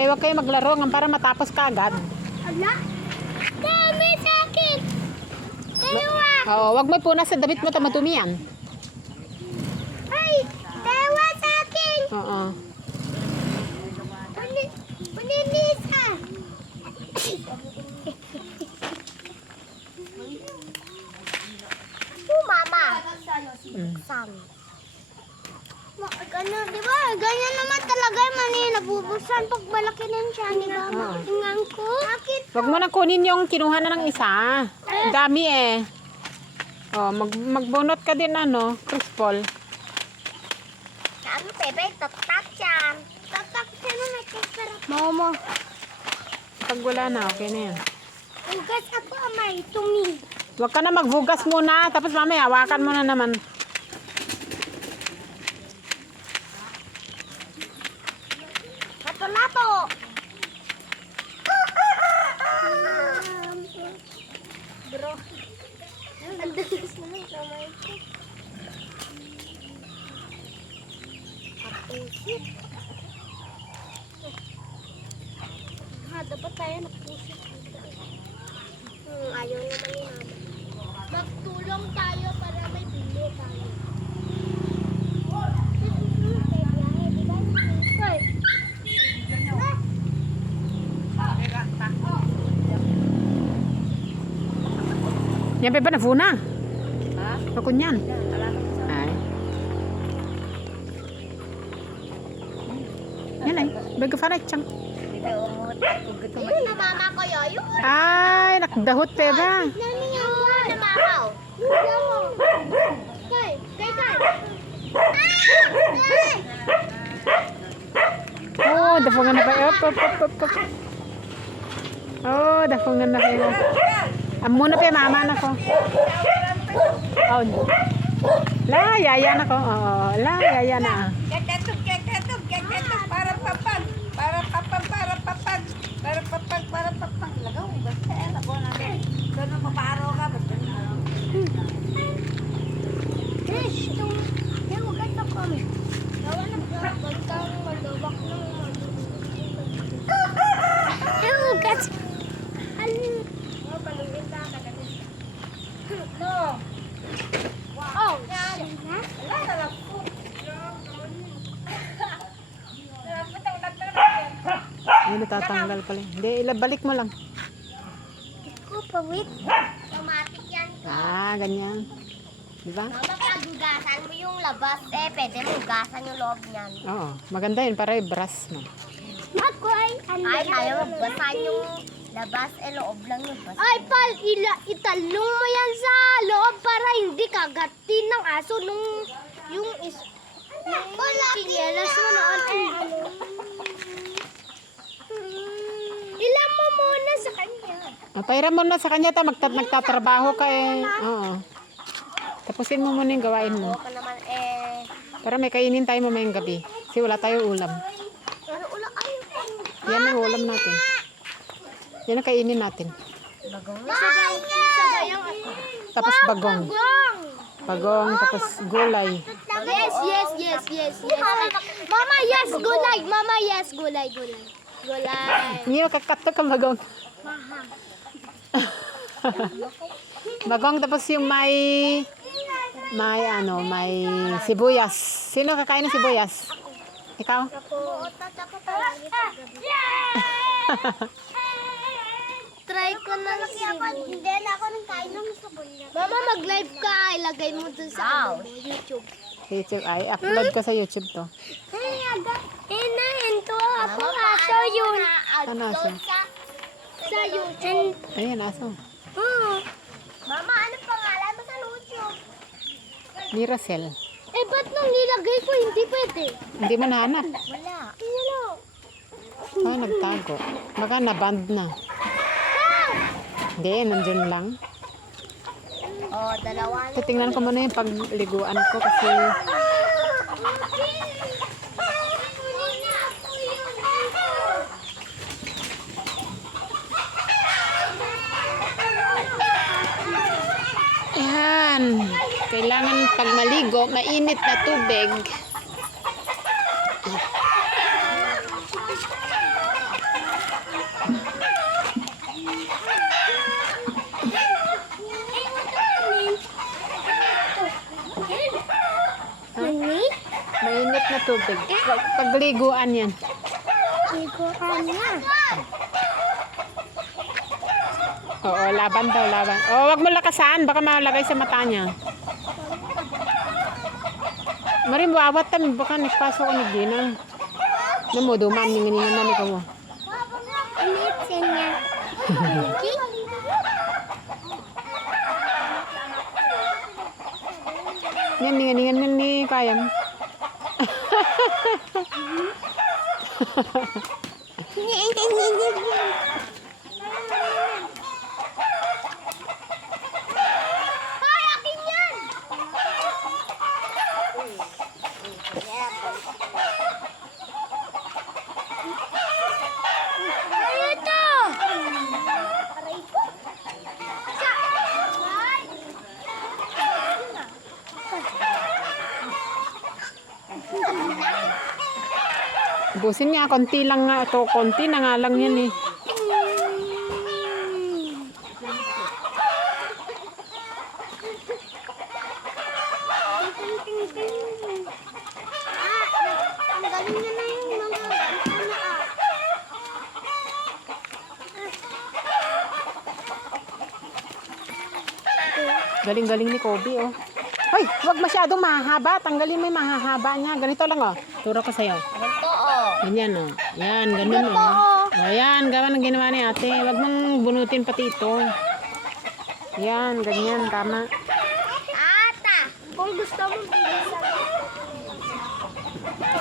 Eh, huwag kayo maglaro nga para matapos ka agad. Ala? Dami sa akin! Dalawa! Oo, huwag mo punas sa damit mo, tamadumi yan. Ay! Dalawa sa akin! Oo. Panilisa! Mama! Sam. Ganyan, di ba? Ganyan naman talaga yung mani. Nabubuksan pag malaki na siya, di ba? Tingnan ko. Bakit? Huwag mo nang kunin yung kinuha na ng isa. Ang dami eh. Oh, magbunot ka din ano, Crispol. Sabi, Pepe, tatak siya. Tatak siya na nagkasarap. Mama. Pag wala na, okay na yan. Hugas ako, amay. Tumi. Huwag ka na maghugas muna, tapos mamaya hawakan mo na naman. Lato-lato. Bro. Ang dalis na ng kamay ko. Pusit. Dapat tayo nagpusit dito. Ayaw naman ni Mama. Magtulong tayo para may bili tayo. Yan pa ba na funa? Ha? Ako yan. Ay. Yan ay. Baga faray chang. Ayun na mama ko yun. Ay, nakdahot pa ba? Nani nga mo na mama. Kay, kay. Oh, dafungan na pa. Up. Oh, dafungan na kayo. Amo na pa mama na ko. Oh. La, yaya na ko. Oh, la, yaya na. Keketuk, para papag. Lagaw, basta enak ko na. Doon ang maparo ka, basta Hugas ako. Gawa na bagkang malawak ng hugas. no. Oh, Ay, natatanggal pala. Hindi, balik mo lang. ko pawit. Automatic yan. Ah, ganyan. Diba? Mama, pag hugasan mo yung labas, pwede mo hugasan yung loob niyan. Oo, maganda yun para i-brush mo. Ako ay ayaw magbasan yung labas, loob lang yung basa. Ay, pal, italong mo yan sa loob para hindi kagatin ng aso nung yung kinyelas mo noon. Ilan mo muna sa kanya. Pairam mo na sa kanya ta, nagtatrabaho ka eh. Oo. Tapusin mo muna yung gawain mo. Ako naman Para may kainin tayo mamayang gabi. Kasi wala tayo ulam. ano ulang ayaw ko. Yan ang ulam natin. Yan ang kainin natin. Bagong sabayang ako. Tapos bagong. Bagong, tapos gulay. Yes. Mama, yes, gulay. Mama, yes, gulay. Gulay. Hindi makakato ka bagong. Bagong tapos yung may sibuyas. Sino kakain ng sibuyas? Ikaw? Try ko na hindi na ako nang kain ng sibuyas. Mama, mag-live ka. Ilagay mo dun sa YouTube. YouTube ay, upload ka sa YouTube to. Hinahinto ako aso yun. Ano aso? Sa YouTube. Ayan, aso. Mama, ano pangalan mo sa YouTube? Miracel. Ba't nung nilagay ko hindi pwede? Hindi mo nahanap. Wala. Ay, nagtago. Baka na-band na. Hindi, nandyan lang. Dalawa So, tingnan ko muna yung pagliguan ko kasi yan. Kailangan pag maligo, mainit na tubig. na tubig. Pagliguan yan. Liguan na. Oo, laban daw, laban. Oh, wag mo lakasan. Baka malagay sa mata niya. Marim, wawat tam. Baka nagpasok ko ni Gina. Ano mo, dumaan ni ganyan naman ikaw mo. Ulitin niya. Yan ni kayam. Hoy, akin yan! Ay, ito! Aray ko! Ay! Busin niya, konti lang nga ito. Konti na nga lang yan eh. Ang galing niya na yung mga Galing-galing ni Kobe, oh. Hoy, wag masyadong mahaba. Tanggalin mo yung mahahaba niya. Ganito lang, oh. Turo ko sa'yo. Ito, oh. Ganyan, oh. Yan, ganun, oh. Ayan, gawa ng ginawa ni ate. Wag mong bunutin pati ito. Yan, ganyan, tama. Ata, kung gusto mo bilisan